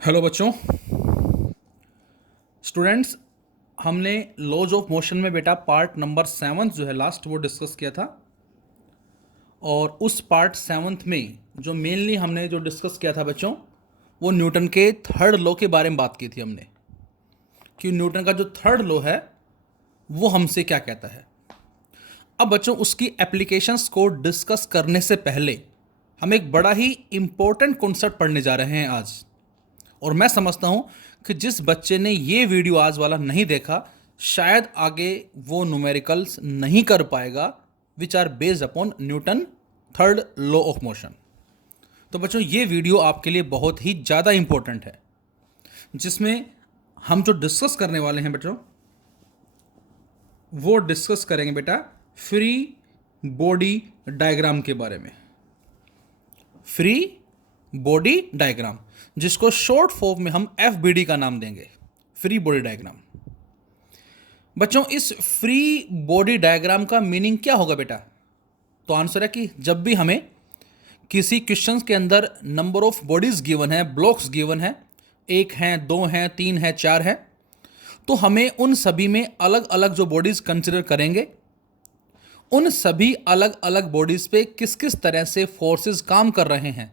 Hello बच्चों। Students, हमने laws of motion में बेटा पार्ट नंबर 7 जो है लास्ट वो डिस्कस किया था। और उस पार्ट 7 में जो मेनली हमने जो डिस्कस किया था बच्चों, वो न्यूटन के थर्ड लॉ के बारे में बात की थी हमने, कि न्यूटन का जो थर्ड लॉ है वो हमसे क्या कहता है। अब बच्चों उसकी एप्लीकेशंस को डिस्कस करने से पहले हम एक बड़ा ही इम्पोर्टेंट कॉन्सेप्ट पढ़ने जा रहे हैं आज। और मैं समझता हूं कि जिस बच्चे ने ये वीडियो आज वाला नहीं देखा, शायद आगे वो न्यूमेरिकल्स नहीं कर पाएगा which are based upon Newton third law of motion. तो बच्चों ये वीडियो आपके लिए बहुत ही ज़्यादा इंपॉर्टेंट है, जिसमें हम जो डिस्कस करने वाले हैं बच्चों, वो डिस्कस करेंगे बेटा फ्री बॉडी डायग्राम के बारे में। फ्री बॉडी डायग्राम, जिसको शॉर्ट फॉर्म में हम FBD का नाम देंगे, फ्री बॉडी डायग्राम। बच्चों इस फ्री बॉडी डायग्राम का मीनिंग क्या होगा बेटा? तो आंसर है कि जब भी हमें किसी क्वेश्चंस के अंदर नंबर ऑफ बॉडीज गिवन है, ब्लॉक्स गिवन है, 1 हैं, 2 हैं, 3 हैं, 4 हैं, तो हमें उन सभी में अलग अलग जो बॉडीज कंसिडर करेंगे, उन सभी अलग अलग बॉडीज पे किस किस तरह से फोर्सेस काम कर रहे हैं,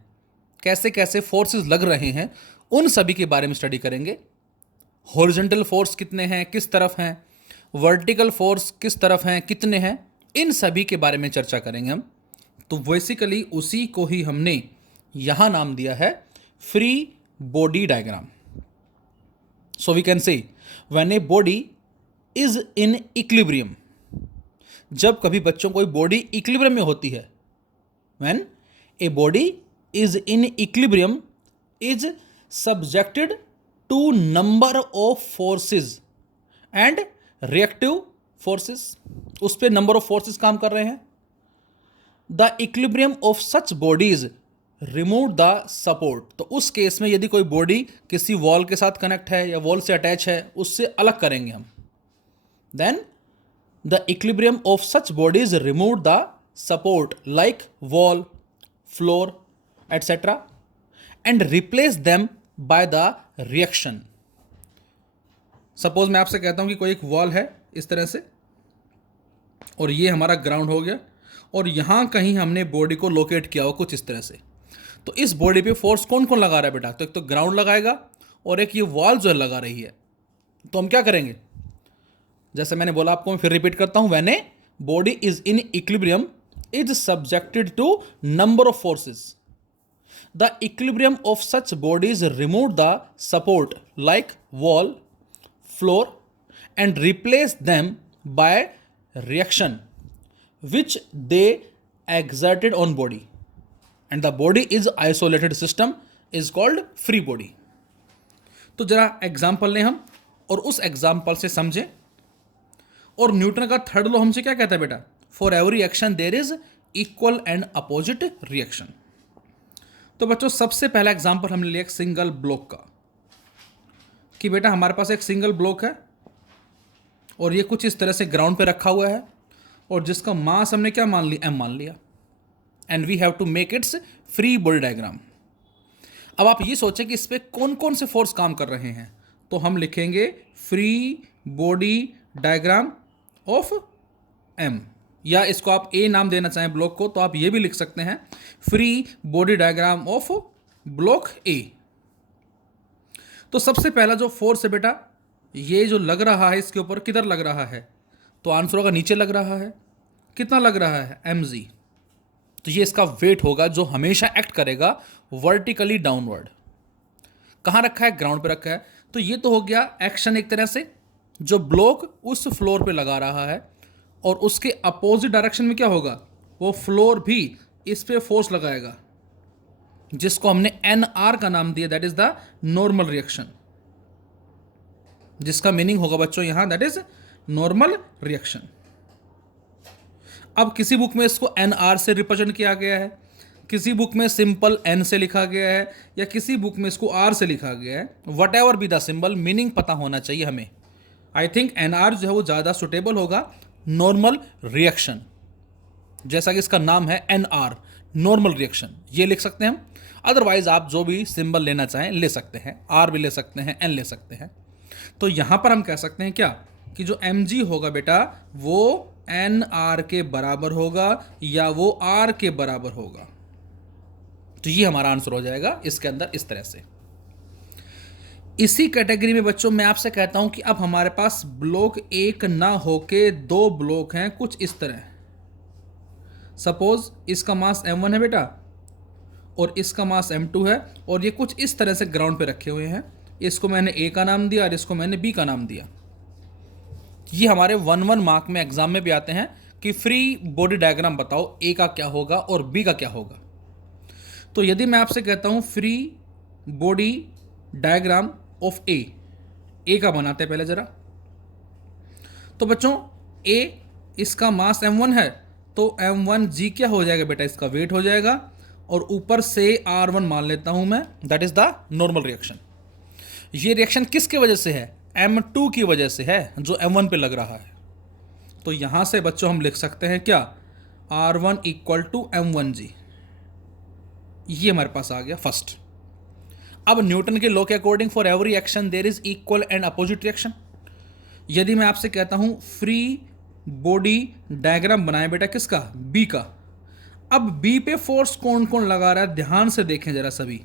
कैसे कैसे फोर्सेस लग रहे हैं, उन सभी के बारे में स्टडी करेंगे। हॉरिजॉन्टल फोर्स कितने हैं, किस तरफ हैं, वर्टिकल फोर्स किस तरफ हैं, कितने हैं, इन सभी के बारे में चर्चा करेंगे हम। तो बेसिकली उसी को ही हमने यहां नाम दिया है free body diagram. So we can say when a body is in equilibrium, जब कभी बच्चों कोई बॉडी इक्विलिब्रियम में होती है, when a body is in equilibrium is subjected to number of forces and reactive forces, उस पे number of forces काम कर रहे हैं। The equilibrium of such bodies remove the support, तो उस केस में यदि कोई बॉडी किसी वॉल के साथ कनेक्ट है या वॉल से अटैच है, उससे अलग करेंगे हम। Then the equilibrium of such bodies remove the support like wall, floor etc. and replace them by the reaction. Suppose मैं आपसे कहता हूं कि कोई एक वॉल है इस तरह से, और ये हमारा ग्राउंड हो गया, और यहां कहीं हमने बॉडी को लोकेट किया हो कुछ इस तरह से। तो इस बॉडी पे फोर्स कौन कौन लगा रहा है बेटा? तो एक तो ग्राउंड लगाएगा और एक ये वॉल जो है लगा रही है। तो हम क्या करेंगे? जैसे मैंने बोला आपको, मैं फिर रिपीट करता हूं, when a body is in equilibrium is subjected to number of forces, the equilibrium of such bodies remove the support like wall, floor and replace them by reaction which they exerted on body, and the body is isolated system is called free body. तो जरा example लें हम और उस example से समझें। और Newton का थर्ड लॉ हमसे क्या कहता है बेटा? For every action there is equal and opposite reaction. तो बच्चों सबसे पहला एग्जांपल हमने लिया एक सिंगल ब्लॉक का, कि बेटा हमारे पास एक सिंगल ब्लॉक है और ये कुछ इस तरह से ग्राउंड पे रखा हुआ है, और जिसका मास हमने क्या मान लिया? m मान लिया, and we have to make its free body diagram. अब आप ये सोचें कि इस पर कौन कौन से फोर्स काम कर रहे हैं, तो हम लिखेंगे free body diagram of m, या इसको आप ए नाम देना चाहें ब्लॉक को तो आप ये भी लिख सकते हैं, free body diagram of block ए। तो सबसे पहला जो फोर्स है बेटा, ये जो लग रहा है इसके ऊपर, किधर लग रहा है? तो आंसर होगा नीचे लग रहा है। कितना लग रहा है? mg। तो ये इसका वेट होगा जो हमेशा एक्ट करेगा वर्टिकली डाउनवर्ड। कहाँ रखा है? ग्राउंड पे रखा है। तो ये तो हो गया एक्शन एक तरह से, जो ब्लॉक उस फ्लोर पे लगा रहा है, और उसके अपोजिट डायरेक्शन में क्या होगा? वो फ्लोर भी इस पे फोर्स लगाएगा, जिसको हमने NR का नाम दिया, that is the normal reaction, जिसका मीनिंग होगा बच्चों यहां दैट इज नॉर्मल रिएक्शन। अब किसी बुक में इसको NR से रिप्रेजेंट किया गया है, किसी बुक में सिंपल N से लिखा गया है, या किसी बुक में इसको R से लिखा गया है। What ever be the symbol, meaning पता होना चाहिए हमें। आई थिंक NR जो है वो ज़्यादा सुटेबल होगा, नॉर्मल रिएक्शन, जैसा कि इसका नाम है NR, नॉर्मल रिएक्शन, ये लिख सकते हैं हम। अदरवाइज आप जो भी सिंबल लेना चाहें ले सकते हैं, आर भी ले सकते हैं, एन ले सकते हैं। तो यहां पर हम कह सकते हैं क्या कि जो mg होगा बेटा वो एन आर के बराबर होगा या वो आर के बराबर होगा। तो ये हमारा आंसर हो जाएगा इसके अंदर इस तरह से। इसी कैटेगरी में बच्चों मैं आपसे कहता हूं कि अब हमारे पास ब्लॉक एक ना होके दो ब्लॉक हैं कुछ इस तरह। सपोज इसका मास m1 है बेटा और इसका मास m2 है और ये कुछ इस तरह से ग्राउंड पे रखे हुए हैं। इसको मैंने a का नाम दिया और इसको मैंने b का नाम दिया। ये हमारे 1-1 मार्क में एग्जाम में भी आते हैं कि फ्री बॉडी डायग्राम बताओ a का क्या होगा और b का क्या होगा। तो यदि मैं आपसे कहता हूं फ्री बॉडी डायग्राम ऑफ ए का बनाते हैं पहले जरा। तो बच्चों a इसका मास m1 है तो m1g क्या हो जाएगा बेटा, इसका वेट हो जाएगा और ऊपर से r1 मान लेता हूं मैं, that is the normal reaction. ये रिएक्शन किसकी वजह से है, m2 की वजह से है जो m1 पे लग रहा है। तो यहां से बच्चों हम लिख सकते हैं क्या, r1 इक्वल टू m1g। ये हमारे पास आ गया फर्स्ट। अब न्यूटन के लॉ के according for every action there is equal and opposite reaction. यदि मैं आपसे कहता हूं फ्री बॉडी डायग्राम बनाए बेटा किसका, बी का। अब बी पे फोर्स कौन कौन लगा रहा है ध्यान से देखें जरा सभी।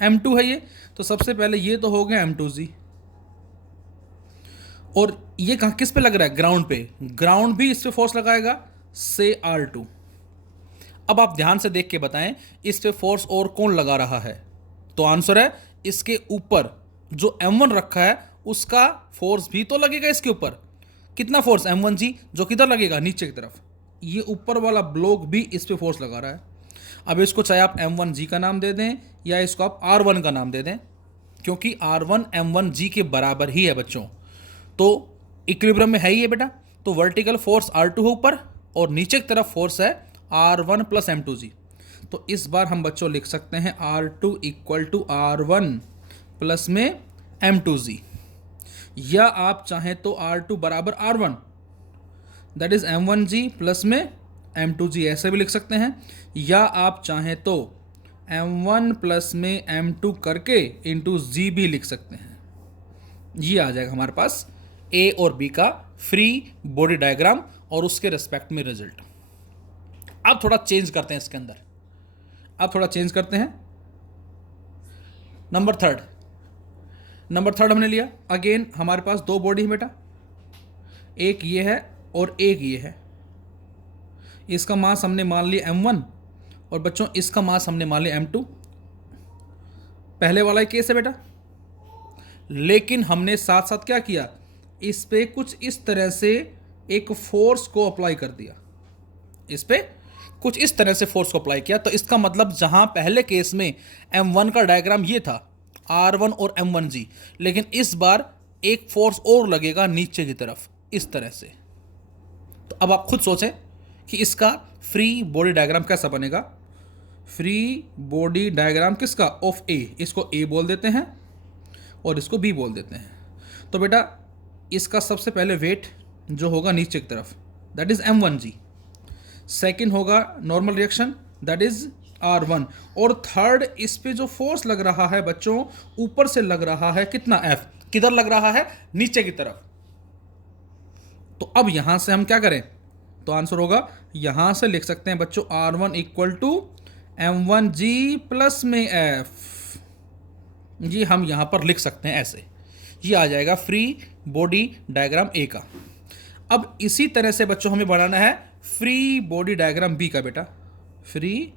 m2 है ये, तो सबसे पहले ये तो हो गया m2g और ये कहां किस पे लग रहा है, ग्राउंड पे। ग्राउंड भी इस पे फोर्स लगाएगा से r2। अब आप ध्यान से देख के बताएं इस पे फोर्स और कौन लगा रहा है। तो आंसर है इसके ऊपर जो m1 रखा है उसका फोर्स भी तो लगेगा इसके ऊपर। कितना फोर्स, m1g, जो किधर लगेगा, नीचे की तरफ। ये ऊपर वाला ब्लॉक भी इस पे फोर्स लगा रहा है। अब इसको चाहे आप m1g का नाम दे दें या इसको आप r1 का नाम दे दें, क्योंकि r1 m1g के बराबर ही है बच्चों। तो इक्विलिब्रियम में है ही है बेटा। तो वर्टिकल फोर्स r2 है ऊपर और नीचे की तरफ फोर्स है r1 प्लस m2g। तो इस बार हम बच्चों लिख सकते हैं r2 equal to r1 plus में m2g, या आप चाहें तो r2 बराबर r1 that is m1g plus में m2g, ऐसे भी लिख सकते हैं। या आप चाहें तो m1 प्लस में m2 करके इंटू g भी लिख सकते हैं। ये आ जाएगा हमारे पास a और b का फ्री बॉडी डायग्राम और उसके रेस्पेक्ट में रिजल्ट। अब थोड़ा चेंज करते हैं इसके अंदर, अब थोड़ा चेंज करते हैं। नंबर थर्ड हमने लिया। अगेन हमारे पास दो बॉडी है बेटा, एक ये है और एक ये है। इसका मास हमने मान लिया m1 और बच्चों इसका मास हमने मान लिया m2। पहले वाला केस है बेटा, लेकिन हमने साथ साथ क्या किया, इस पे कुछ इस तरह से एक फोर्स को अप्लाई कर दिया। इस पे कुछ इस तरह से फोर्स को अप्लाई किया। तो इसका मतलब जहां पहले केस में m1 का डायग्राम ये था r1 और m1g, लेकिन इस बार एक फोर्स और लगेगा नीचे की तरफ इस तरह से। तो अब आप खुद सोचें कि इसका फ्री बॉडी डायग्राम कैसा बनेगा। फ्री बॉडी डायग्राम किसका, ऑफ ए। इसको ए बोल देते हैं और इसको बी बोल देते हैं। तो बेटा इसका सबसे पहले वेट जो होगा नीचे की तरफ दैट इज m1g, सेकेंड होगा normal reaction that is r1, और थर्ड इस पे जो फोर्स लग रहा है बच्चों ऊपर से लग रहा है कितना, f। किधर लग रहा है, नीचे की तरफ। तो अब यहां से हम क्या करें, तो आंसर होगा यहां से लिख सकते हैं बच्चों r1 equal to m1g plus में f। ये हम यहां पर लिख सकते हैं ऐसे। ये आ जाएगा फ्री बॉडी डायग्राम ए का। अब इसी तरह से बच्चों हमें बनाना है फ्री बॉडी डायग्राम बी का बेटा, free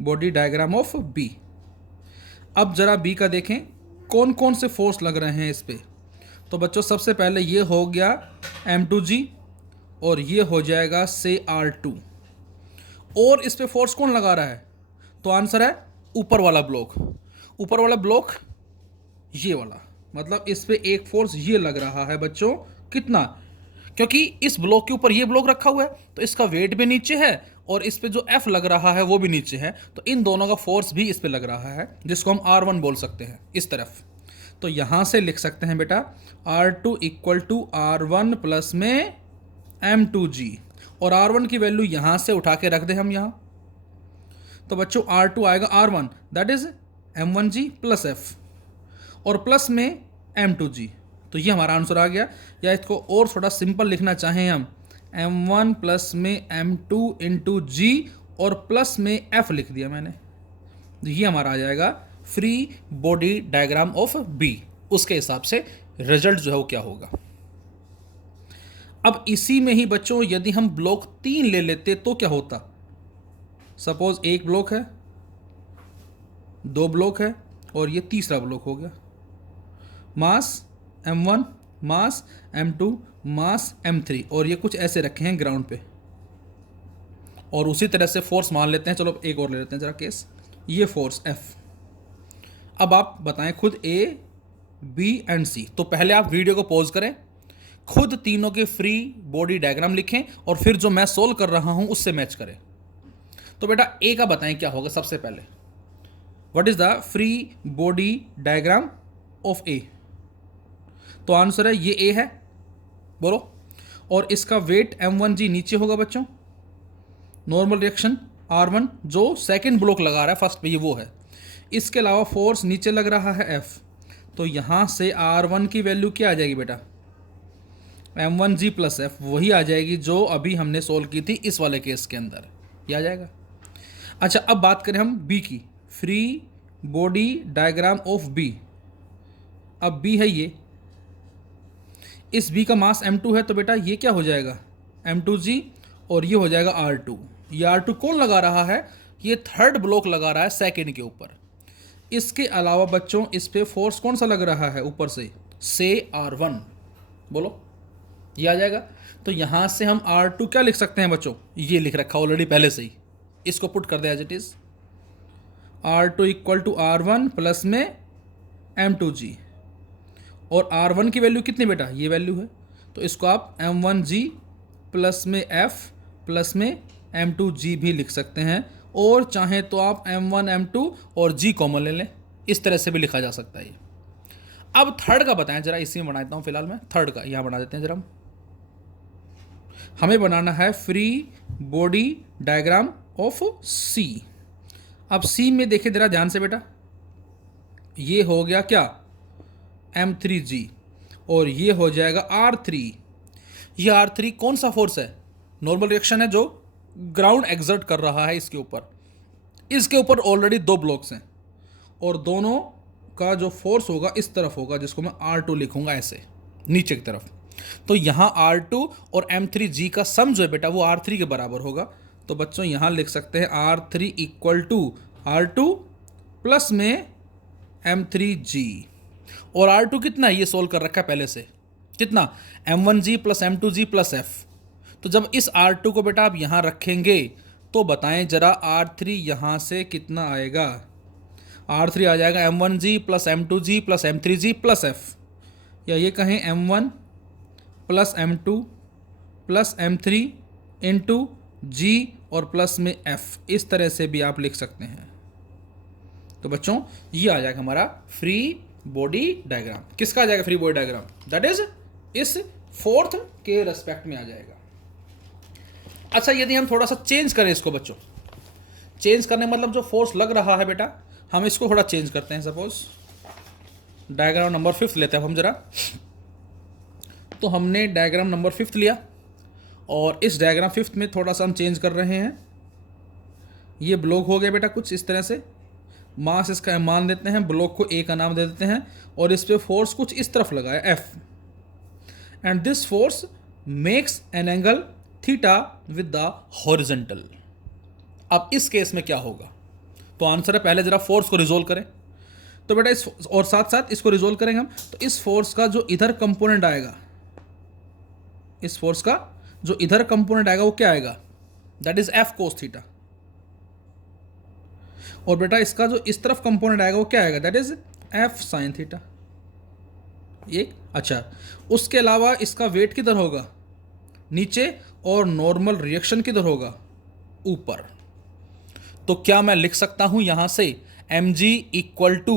body diagram of B. अब जरा बी का देखें कौन कौन से फोर्स लग रहे हैं इस पे। तो बच्चों सबसे पहले ये हो गया m2g और ये हो जाएगा से r2, और इस पे फोर्स कौन लगा रहा है, तो आंसर है ऊपर वाला ब्लॉक। ऊपर वाला ब्लॉक ये वाला, मतलब इस पे एक फोर्स ये लग रहा है बच्चों कितना, क्योंकि इस ब्लॉक के ऊपर ये ब्लॉक रखा हुआ है तो इसका वेट भी नीचे है और इस पे जो F लग रहा है वो भी नीचे है। तो इन दोनों का फोर्स भी इस पे लग रहा है जिसको हम R1 बोल सकते हैं इस तरफ। तो यहां से लिख सकते हैं बेटा R2 equal to R1 plus में m2g, और R1 की वैल्यू यहां से उठा के रख दें हम यहां। तो बच्चों R2 आएगा R1, that is M1G plus F और प्लस में M2G। तो ये हमारा आंसर आ गया। या इसको और थोड़ा सिंपल लिखना चाहें हम, M1 प्लस में M2 इंटू G और प्लस में F लिख दिया मैंने। ये हमारा आ जाएगा free body diagram of B। उसके हिसाब से रिजल्ट जो है वो क्या होगा। अब इसी में ही बच्चों यदि हम ब्लॉक 3 ले लेते तो क्या होता। सपोज एक ब्लॉक है, 2 ब्लॉक है और ये तीसरा ब्लॉक हो गया। मास M1, मास M2, मास M3 और ये कुछ ऐसे रखे हैं ग्राउंड पे। और उसी तरह से फोर्स मान लेते हैं। चलो एक और ले लेते हैं जरा केस, ये फोर्स F। अब आप बताएं खुद A, B एंड C। तो पहले आप वीडियो को पॉज करें, खुद तीनों के फ्री बॉडी डायग्राम लिखें और फिर जो मैं सोल्व कर रहा हूं उससे मैच करें। तो बेटा ए का बताएं क्या होगा सबसे पहले। What is the free body diagram of A. तो आंसर है ये ए है, बोलो। और इसका वेट M1G नीचे होगा बच्चों। नॉर्मल रिएक्शन R1 जो सेकंड ब्लॉक लगा रहा है फर्स्ट पे, ये वो है। इसके अलावा फोर्स नीचे लग रहा है F। तो यहां से R1 की वैल्यू क्या आ जाएगी बेटा, M1G प्लस F, वही आ जाएगी जो अभी हमने सोल्व की थी इस वाले केस के अंदर, ये आ जाएगा। अच्छा अब बात करें हम B की, free body diagram of B। अब B है ये, इस B का मास M2 है तो बेटा ये क्या हो जाएगा M2G और ये हो जाएगा R2। ये R2 कौन लगा रहा है, ये थर्ड ब्लॉक लगा रहा है सेकेंड के ऊपर। इसके अलावा बच्चों इस पे फोर्स कौन सा लग रहा है ऊपर से R1, बोलो ये आ जाएगा। तो यहां से हम R2 क्या लिख सकते हैं बच्चों, ये लिख रखा ऑलरेडी पहले से ही, इसको पुट कर दे as it is. R2 equal to R1 plus में M2G और R1 की वैल्यू कितनी बेटा, ये वैल्यू है। तो इसको आप M1G प्लस में F प्लस में M2G भी लिख सकते हैं। और चाहें तो आप M1 M2 और G कॉमन ले लें, इस तरह से भी लिखा जा सकता है ये। अब थर्ड का बताएं जरा, इसी में बना देता हूं फिलहाल मैं। थर्ड का यहां बना देते हैं जरा। हमें बनाना है free body diagram of C। अब C में देखिए जरा ध्यान से बेटा, ये हो गया क्या M3G और ये हो जाएगा R3। ये R3 कौन सा फोर्स है, नॉर्मल रिएक्शन है जो ग्राउंड एक्सर्ट कर रहा है इसके ऊपर। इसके ऊपर ऑलरेडी 2 ब्लॉक्स हैं और दोनों का जो फोर्स होगा इस तरफ होगा, जिसको मैं R2 लिखूंगा ऐसे नीचे की तरफ। तो यहाँ R2 और M3G का सम जो है बेटा वो R3 के बराबर होगा। तो बच्चों यहाँ लिख सकते हैं R3 equal to R2 plus में M3G। और R2 कितना है ये सोल्व कर रखा है पहले से, कितना M1G plus M2G plus F। तो जब इस R2 को बेटा आप यहाँ रखेंगे तो बताएं जरा R3 यहाँ से कितना आएगा। R3 आ जाएगा M1G plus M2G plus M3G plus F, या ये कहें M1 plus M2 plus M3 into G और प्लस में F। इस तरह से भी आप लिख सकते हैं। तो बच्चों ये आ जाएगा हमारा फ्री बॉडी डायग्राम। किसका आ जाएगा free body diagram, that is इस फोर्थ के रेस्पेक्ट में आ जाएगा। अच्छा यदि हम थोड़ा सा चेंज करें इसको बच्चों, चेंज करने मतलब जो फोर्स लग रहा है बेटा हम इसको थोड़ा चेंज करते हैं। सपोज डायग्राम नंबर 5 लेते हैं हम जरा। तो हमने डायग्राम नंबर 5 लिया और इस डायग्राम 5 में थोड़ा सा हम चेंज कर रहे हैं। ये ब्लॉक हो गया बेटा कुछ इस तरह से, मास इसका मान देते हैं, ब्लॉक को A का नाम दे देते हैं और इस पे फोर्स कुछ इस तरफ लगा है F, and this force makes an angle theta with the horizontal. अब इस केस में क्या होगा, तो आंसर है पहले जरा फोर्स को रिजोल्व करें। तो बेटा इस और साथ साथ इसको रिजोल्व करेंगे हम। तो इस फोर्स का जो इधर कंपोनेंट आएगा, इस फोर्स का जो इधर कंपोनेंट आएगा वो क्या आएगा, that is F cos theta. और बेटा इसका जो इस तरफ कंपोनेंट आएगा वो क्या आएगा, that is F sine theta. एक अच्छा, उसके अलावा इसका वेट किधर होगा, नीचे, और नॉर्मल रिएक्शन किधर होगा, ऊपर। तो क्या मैं लिख सकता हूं यहां से mg equal to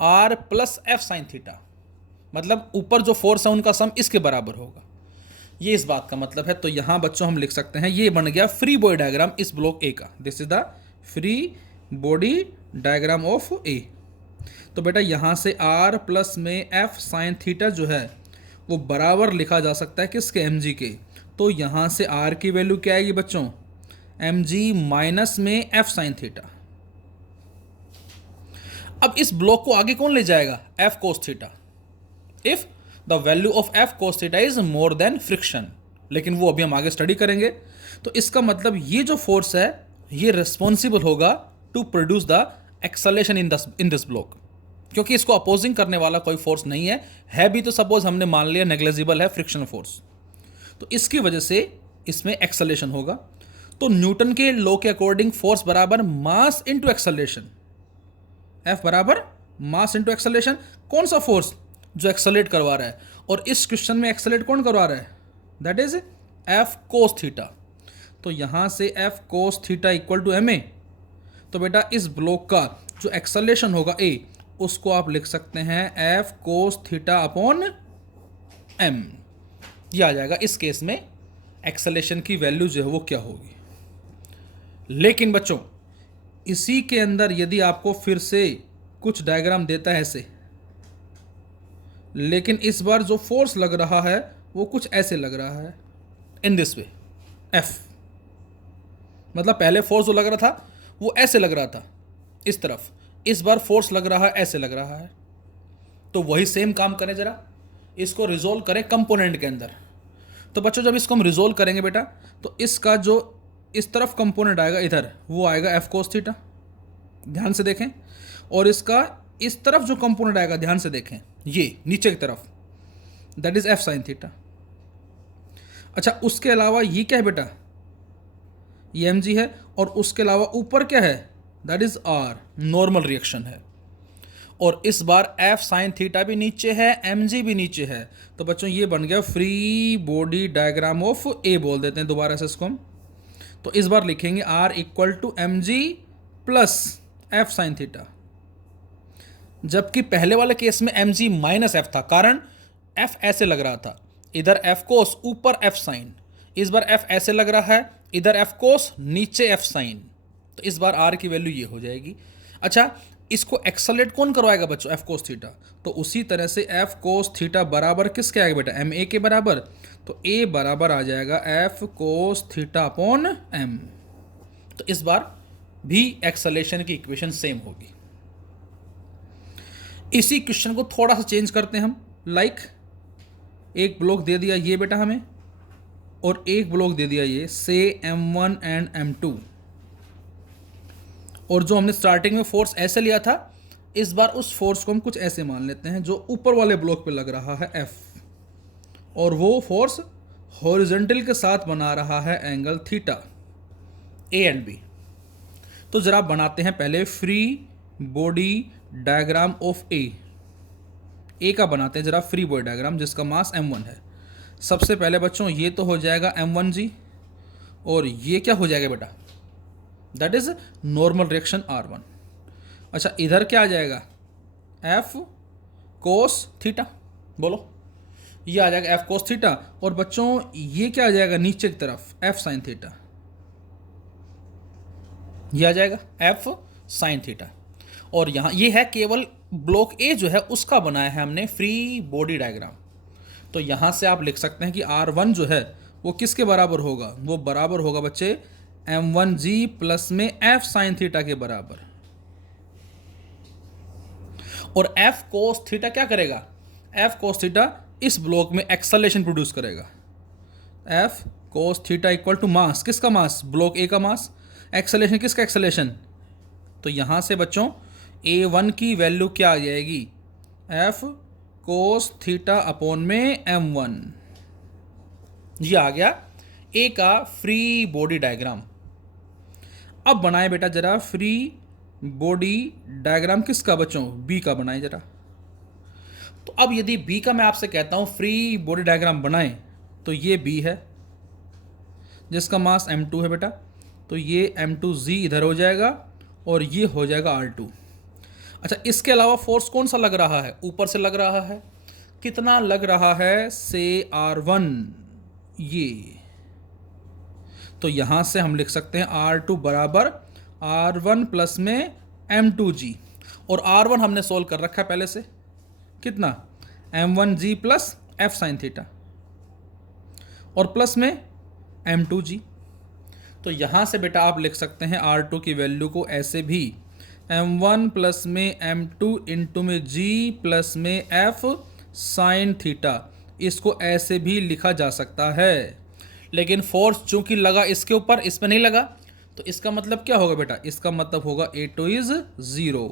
R plus F sine theta, मतलब ऊपर जो फोर्स है उनका सम इसके बराबर होगा। ये इस बात का मतलब है। तो यहां बच्चों हम लिख सकते हैं ये बन गया फ्री बॉडी डायग्राम इस ब्लॉक ए का। This is the free body diagram of A. तो बेटा यहाँ से R प्लस में एफ साइन थीटा जो है वो बराबर लिखा जा सकता है किसके, mg के। तो यहाँ से R की वैल्यू क्या आएगी बच्चों, mg माइनस में एफ साइन थीटा। अब इस ब्लॉक को आगे कौन ले जाएगा, F cos theta, if the value of F cos theta is more than friction. लेकिन वो अभी हम आगे स्टडी करेंगे। तो इसका मतलब ये जो फोर्स है ये रिस्पॉन्सिबल होगा to produce the acceleration in this block, क्योंकि इसको अपोजिंग करने वाला कोई फोर्स नहीं है भी तो सपोज हमने मान लिया नेग्लिजिबल है फ्रिक्शन फोर्स, तो इसकी वजह से इसमें एक्सेलरेशन होगा। तो न्यूटन के लॉ के अकॉर्डिंग फोर्स बराबर मास इनटू एक्सेलरेशन, एफ बराबर मास इनटू एक्सेलरेशन। कौन सा फोर्स, जो एक्सेलरेट करवा रहा है, और इस क्वेश्चन में एक्सेलरेट कौन करवा रहा है, that is F cos theta. तो यहां से F cos theta equal to M A. तो बेटा इस ब्लॉक का जो एक्सेलरेशन होगा ए, उसको आप लिख सकते हैं F cos theta upon M. ये आ जाएगा। इस केस में एक्सेलरेशन की वैल्यू जो है वो क्या होगी। लेकिन बच्चों इसी के अंदर यदि आपको फिर से कुछ डायग्राम देता है ऐसे, लेकिन इस बार जो फोर्स लग रहा है वो कुछ ऐसे लग रहा है, इन दिस वे एफ। मतलब पहले फोर्स जो लग रहा था वो ऐसे लग रहा था इस तरफ, इस बार फोर्स लग रहा है ऐसे लग रहा है। तो वही सेम काम करें, जरा इसको रिजोल्व करें कंपोनेंट के अंदर। तो बच्चों जब इसको हम रिजोल्व करेंगे बेटा, तो इसका जो इस तरफ कंपोनेंट आएगा इधर, वो आएगा एफ कोस थीटा, ध्यान से देखें। और इसका इस तरफ जो कंपोनेंट आएगा, ध्यान से देखें, ये नीचे की तरफ, that is F sine theta. अच्छा उसके अलावा ये क्या है बेटा, ये एम जी है, और उसके अलावा ऊपर क्या है, that is R, normal reaction है। और इस बार एफ साइन थीटा भी नीचे है, एम जी भी नीचे है। तो बच्चों ये बन गया फ्री बॉडी डायग्राम ऑफ ए, बोल देते हैं दोबारा से इसको हम। तो इस बार लिखेंगे R equal to M G plus F sine theta, जबकि पहले वाले केस में एम जी माइनस एफ था, कारण एफ ऐसे लग रहा था, इधर एफ कोस ऊपर एफ साइन। इस बार एफ ऐसे लग रहा है, इधर एफ कोस नीचे एफ साइन। तो इस बार आर की वैल्यू ये हो जाएगी। अच्छा इसको एक्सेलरेट कौन करवाएगा बच्चों, एफ कोस थीटा। तो उसी तरह से एफ कोस थीटा बराबर किसके आएगा बेटा, एम ए के बराबर। तो ए बराबर आ जाएगा F cos theta upon M. तो इस बार भी एक्सेलरेशन की इक्वेशन सेम होगी। इसी क्वेश्चन को थोड़ा सा चेंज करते हैं हम। लाइक एक ब्लॉक दे दिया ये बेटा हमें, और एक ब्लॉक दे दिया ये, से M1 एंड M2। और जो हमने स्टार्टिंग में फोर्स ऐसे लिया था, इस बार उस फोर्स को हम कुछ ऐसे मान लेते हैं, जो ऊपर वाले ब्लॉक पे लग रहा है F, और वो फोर्स हॉरिजॉन्टल के साथ बना रहा है angle theta, A and B। तो जरा बनाते हैं पहले फ्री बॉडी डायग्राम ऑफ ए का बनाते हैं जरा फ्री बॉडी डायग्राम, जिसका मास M1 है। सबसे पहले बच्चों ये तो हो जाएगा M1G, और ये क्या हो जाएगा बेटा, that is normal reaction R1। अच्छा इधर क्या आ जाएगा, F कोस थीटा, बोलो ये आ जाएगा F कोस थीटा। और बच्चों ये क्या आ जाएगा नीचे की तरफ, F साइन थीटा, ये आ जाएगा F साइन थीटा। और यहाँ ये है केवल ब्लॉक ए जो है उसका बनाया है हमने फ्री बॉडी डायग्राम। तो यहाँ से आप लिख सकते हैं कि R1 जो है वो किसके बराबर होगा, वो बराबर होगा बच्चे M1G प्लस में F साइन थीटा के बराबर। और F कोस थीटा क्या करेगा, F कोस थीटा इस ब्लॉक में एक्सेलरेशन प्रोड्यूस करेगा। F cos theta equal to mass, किसका मास, ब्लॉक ए का मास, एक्सेलरेशन किसका एक्सेलरेशन। तो यहाँ से बच्चों A1 की वैल्यू क्या आ जाएगी, F कोस थीटा अपॉन में M1। ये आ गया ए का फ्री बॉडी डायग्राम। अब बनाए बेटा जरा फ्री बॉडी डायग्राम किसका बच्चों, बी का बनाए जरा। तो अब यदि बी का मैं आपसे कहता हूं फ्री बॉडी डायग्राम बनाएं, तो ये बी है जिसका मास M2 है बेटा। तो ये M2G इधर हो जाएगा, और ये हो जाएगा R2। अच्छा इसके अलावा फोर्स कौन सा लग रहा है, ऊपर से लग रहा है, कितना लग रहा है, से R1 ये। तो यहां से हम लिख सकते हैं R2 बराबर R1 प्लस में M2G, और R1 हमने सोल्व कर रखा है पहले से, कितना M1G plus F sine theta, और प्लस में M2G। तो यहाँ से बेटा आप लिख सकते हैं R2 की वैल्यू को ऐसे भी, M1 प्लस में M2 इंटू में G प्लस में F साइन थीटा, इसको ऐसे भी लिखा जा सकता है। लेकिन फोर्स चूंकि लगा इसके ऊपर, इस पर नहीं लगा, तो इसका मतलब क्या होगा बेटा, इसका मतलब होगा A2 इज 0।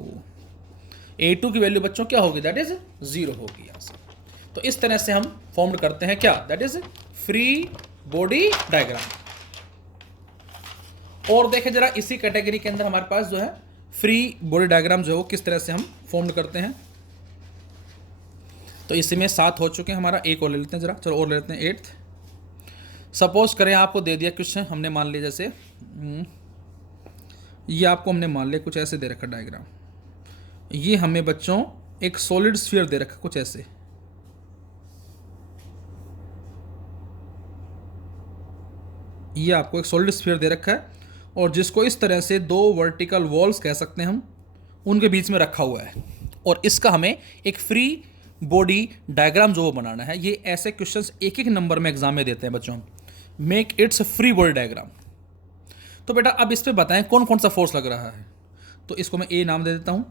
A2 की वैल्यू बच्चों क्या होगी, दैट इज 0 होगी यहाँ से। तो इस तरह से हम फॉर्म करते हैं क्या, that is free body diagram. और देखें जरा इसी कैटेगरी के अंदर हमारे पास जो है फ्री बॉडी डायग्राम जो है वो किस तरह से हम फॉर्म करते हैं। तो इसी में 7 हो चुके हैं, हमारा एक और ले लेते हैं जरा, चलो और ले लेते हैं 8th। सपोज करें आपको दे दिया क्वेश्चन, हमने मान लिया जैसे ये आपको हमने मान लिया कुछ ऐसे दे रखा डायग्राम, ये हमें बच्चों एक सॉलिड स्फीयर दे रखा कुछ ऐसे, ये आपको एक सॉलिड स्फीयर दे रखा है, और जिसको इस तरह से 2 वर्टिकल वॉल्स कह सकते हैं हम, उनके बीच में रखा हुआ है, और इसका हमें एक फ्री बॉडी डायग्राम जो वो बनाना है। ये ऐसे क्वेश्चंस एक एक नंबर में एग्जाम में देते हैं बच्चों, make its free body diagram. तो बेटा अब इस पे बताएं कौन कौन सा फोर्स लग रहा है। तो इसको मैं ए नाम दे देता हूँ,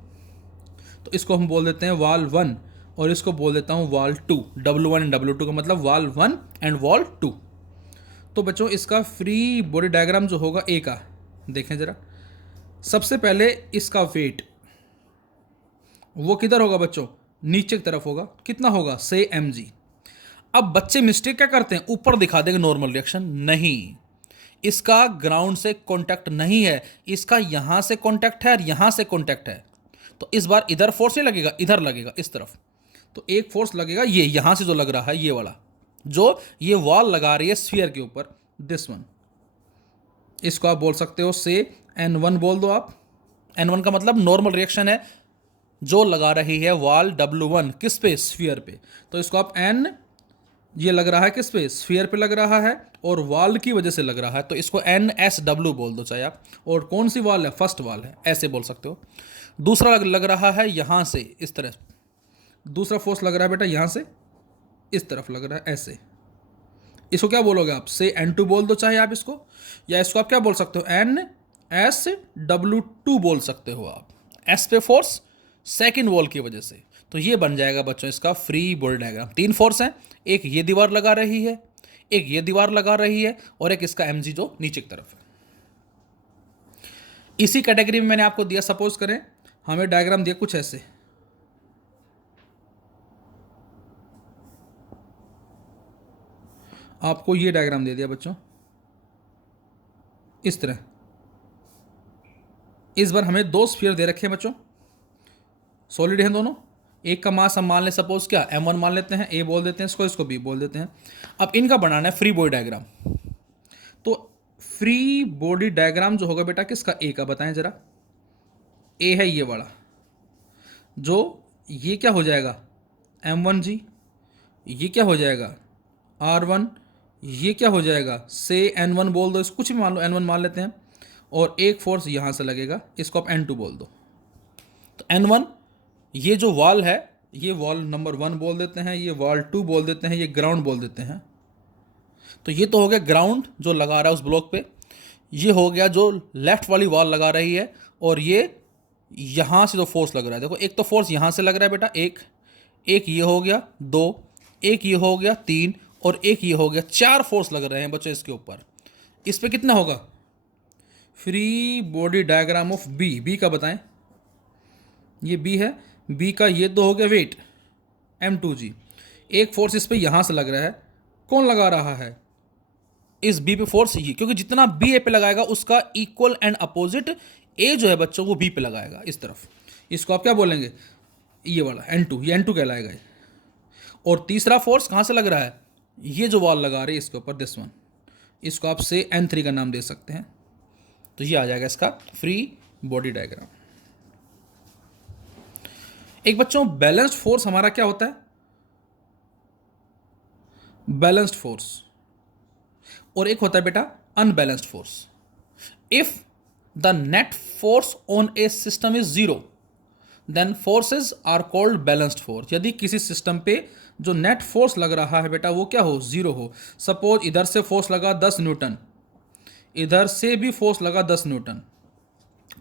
तो इसको हम बोल देते हैं वाल 1, और इसको बोल देता हूँ वाल 2, W1 एंड W2 का मतलब वाल 1 एंड वाल 2। तो बच्चों इसका फ्री बॉडी डायग्राम जो होगा ए का, देखें जरा, सबसे पहले इसका वेट वो किधर होगा बच्चों, नीचे की तरफ होगा, कितना होगा से mg। अब बच्चे मिस्टेक क्या करते हैं, ऊपर दिखा देंगे नॉर्मल रिएक्शन, नहीं, इसका ग्राउंड से कांटेक्ट नहीं है, इसका यहां से कांटेक्ट है और यहां से कांटेक्ट है। तो इस बार इधर फोर्स नहीं लगेगा, इधर लगेगा इस तरफ। तो एक फोर्स लगेगा ये यहां से जो लग रहा है, ये वाला जो ये वॉल लगा रही है स्फीयर के ऊपर, दिस वन, इसको आप बोल सकते हो से N1 बोल दो आप। N1 का मतलब नॉर्मल रिएक्शन है जो लगा रही है वॉल W1 किस पे, स्फीयर पे। तो इसको आप N, ये लग रहा है किस पे, स्फीयर पे लग रहा है, और वॉल की वजह से लग रहा है, तो इसको NSW बोल दो चाहे आप। और कौन सी वॉल है, फर्स्ट वॉल है, ऐसे बोल सकते हो। दूसरा लग रहा है यहाँ से इस तरह, दूसरा फोर्स लग रहा है बेटा यहाँ से इस तरफ लग रहा है ऐसे, इसको क्या बोलोगे आप, से N2 बोल दो चाहे आप इसको, या इसको आप क्या बोल सकते हो, NSW2 बोल सकते हो आप। एस पे फोर्स सेकेंड वॉल की वजह से। तो ये बन जाएगा बच्चों इसका फ्री बॉडी डायग्राम। 3 फोर्स हैं, एक ये दीवार लगा रही है, एक ये दीवार लगा रही है, और एक इसका mg जो नीचे की तरफ है। इसी कैटेगरी में मैंने आपको दिया, सपोज करें हमें डायग्राम दिया कुछ ऐसे, आपको ये डायग्राम दे दिया बच्चों इस तरह। इस बार हमें 2 स्फीयर दे रखे हैं बच्चों, सॉलिड हैं दोनों, एक का मास हम मान लें सपोज क्या M1 मान लेते हैं, ए बोल देते हैं इसको, इसको बी बोल देते हैं। अब इनका बनाना है फ्री बॉडी डायग्राम। तो फ्री बॉडी डायग्राम जो होगा बेटा किसका, ए का, बताएं जरा। ए है ये वाला, जो ये क्या हो जाएगा M1G, ये क्या हो जाएगा R1, ये क्या हो जाएगा से N1 बोल दो, इसको कुछ भी मान लो, N1 मान लेते हैं, और एक फोर्स यहाँ से लगेगा, इसको आप N2 बोल दो। तो N1 ये जो वॉल है, ये वॉल नंबर 1 बोल देते हैं, ये वॉल 2 बोल देते हैं, ये ग्राउंड बोल देते हैं। तो ये तो हो गया ग्राउंड जो लगा रहा है उस ब्लॉक पे, ये हो गया जो लेफ्ट वाली वॉल लगा रही है, और ये यहाँ से जो फोर्स लग रहा है, देखो एक तो फोर्स यहाँ से लग रहा है बेटा, एक ये हो गया 2, एक ये हो गया 3, और एक ये हो गया 4 फोर्स लग रहे हैं बच्चों इसके ऊपर। इस पे कितना होगा, free body diagram of B का बताएं, ये बी है, बी का ये तो हो गया वेट M2G, एक फोर्स इस पे यहाँ से लग रहा है, कौन लगा रहा है इस बी पे फोर्स, ये, क्योंकि जितना बी ए पे लगाएगा उसका इक्वल एंड अपोजिट ए जो है बच्चों वो बी पे लगाएगा इस तरफ। इसको आप क्या बोलेंगे, ये वाला N2, ये N2 कहलाएगा ये। और तीसरा फोर्स कहाँ से लग रहा है, ये जो वॉल लगा रही है इसके ऊपर, दिस वन, इसको आप से N3 का नाम दे सकते हैं। तो ये आ जाएगा इसका फ्री बॉडी डायग्राम। एक बच्चों बैलेंस्ड फोर्स हमारा क्या होता है, बैलेंस्ड फोर्स, और एक होता है बेटा unbalanced force. If the net force on a system is zero, then forces are called balanced force. यदि किसी सिस्टम पे जो नेट फोर्स लग रहा है बेटा वो क्या हो, जीरो हो। सपोज इधर से फोर्स लगा 10 न्यूटन, इधर से भी फोर्स लगा 10 न्यूटन,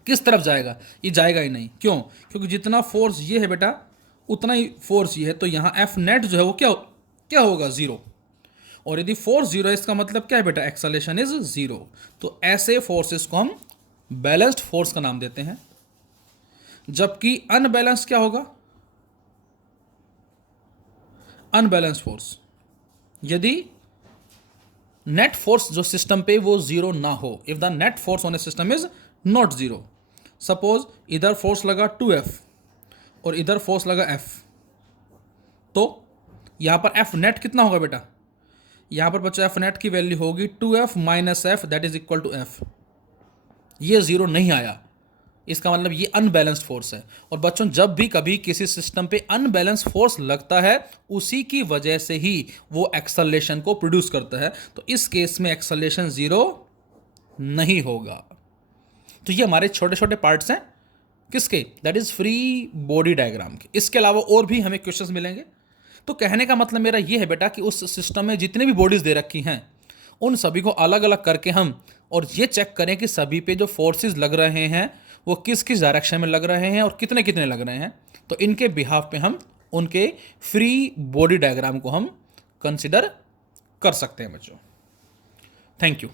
किस तरफ जाएगा, ये जाएगा ही नहीं। क्यों? क्योंकि जितना फोर्स ये है बेटा उतना ही फोर्स ये है, तो यहाँ एफ नेट जो है वो क्या होगा, जीरो। और यदि फोर्स जीरो है इसका मतलब क्या है बेटा, एक्सेलरेशन इज जीरो। तो ऐसे फोर्सेस को हम बैलेंस्ड फोर्स का नाम देते हैं। जबकि अनबैलेंस क्या होगा, अनबैलेंस फोर्स, यदि नेट फोर्स जो सिस्टम पे वो जीरो ना हो, if the net force on a system is not zero. Suppose इधर फोर्स लगा 2F और इधर फोर्स लगा F, तो यहां पर F नेट कितना होगा बेटा, यहां पर बच्चों F नेट की वैल्यू होगी 2F minus F that is equal to F। ये जीरो नहीं आया, इसका मतलब ये अनबैलेंस्ड फोर्स है। और बच्चों जब भी कभी किसी सिस्टम पे अनबैलेंस्ड फोर्स लगता है उसी की वजह से ही वो एक्सेलरेशन को प्रोड्यूस करता है। तो इस केस में एक्सेलरेशन जीरो नहीं होगा। तो ये हमारे छोटे छोटे पार्ट्स हैं किसके, that is free body diagram के। इसके अलावा और भी हमें क्वेश्चंस मिलेंगे। तो कहने का मतलब मेरा ये है बेटा कि उस सिस्टम में जितने भी बॉडीज दे रखी हैं उन सभी को अलग अलग करके हम और ये चेक करें कि सभी पे जो फोर्सेस लग रहे हैं वो किस किस डायरेक्शन में लग रहे हैं और कितने कितने लग रहे हैं। तो इनके बिहाफ पे हम उनके फ्री बॉडी डायग्राम को हम कंसिडर कर सकते हैं बच्चों। Thank you.